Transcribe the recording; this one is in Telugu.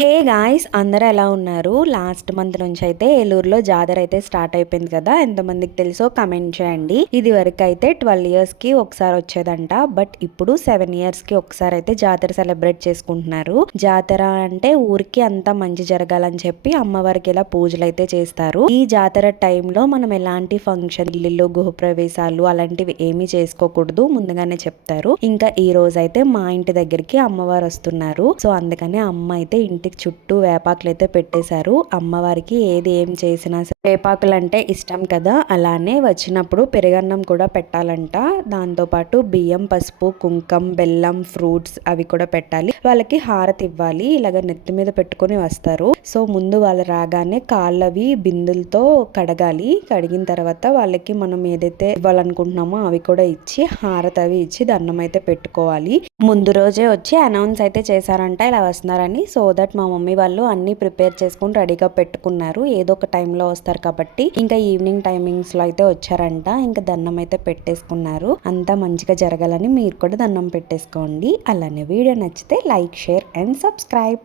హే గాయ్స్, అందరూ ఎలా ఉన్నారు? లాస్ట్ మంత్ నుంచి అయితే ఏలూరులో జాతర అయితే స్టార్ట్ అయిపోయింది కదా. ఎంతమందికి తెలుసో కమెంట్ చేయండి. ఇది వరకు అయితే 12 years కి ఒకసారి వచ్చేదంట. బట్ ఇప్పుడు 7 years కి ఒకసారి అయితే జాతర సెలబ్రేట్ చేసుకుంటున్నారు. జాతర అంటే ఊరికి అంతా మంచి జరగాలని చెప్పి అమ్మవారికి ఇలా పూజలు అయితే చేస్తారు. ఈ జాతర టైంలో మనం ఎలాంటి ఫంక్షన్, ఇల్లు, గృహప్రవేశాలు అలాంటివి ఏమీ చేసుకోకూడదు ముందుగానే చెప్తారు. ఇంకా ఈ రోజు అయితే మా ఇంటి దగ్గరికి అమ్మవారు వస్తున్నారు. సో అందుకని అమ్మ అయితే ఇంటికి చుట్టూ వేపాకులు అయితే పెట్టేశారు. అమ్మవారికి ఏం చేసినా వేపాకులు అంటే ఇష్టం కదా, అలానే వచ్చినప్పుడు పెరుగన్నం కూడా పెట్టాలంట. దాంతో పాటు బియ్యం, పసుపు, కుంకం, బెల్లం, ఫ్రూట్స్ అవి కూడా పెట్టాలి. వాళ్ళకి హారతి ఇవ్వాలి. ఇలాగ నెత్తి మీద పెట్టుకొని వస్తారు. సో ముందు వాళ్ళు రాగానే కాళ్ళవి బిందులతో కడగాలి. కడిగిన తర్వాత వాళ్ళకి మనం ఏదైతే ఇవ్వాలనుకుంటున్నామో అవి కూడా ఇచ్చి హారతి అవి ఇచ్చి దండం అయితే పెట్టుకోవాలి. ముందు రోజే వచ్చి అనౌన్స్ అయితే చేశారంట ఇలా వస్తున్నారని. సో దట్ మా మమ్మీ వాళ్ళు అన్ని ప్రిపేర్ చేసుకుని రెడీగా పెట్టుకున్నారు. ఏదో ఒక టైంలో వస్తారు కాబట్టి ఇంకా ఈవినింగ్ టైమింగ్స్ లో అయితే వచ్చారంట. ఇంకా దండం అయితే పెట్టేసుకున్నారు. అంతా మంచిగా జరగాలని మీరు కూడా దండం పెట్టేసుకోండి. అలానే వీడియో నచ్చితే లైక్, షేర్ అండ్ సబ్స్క్రైబ్.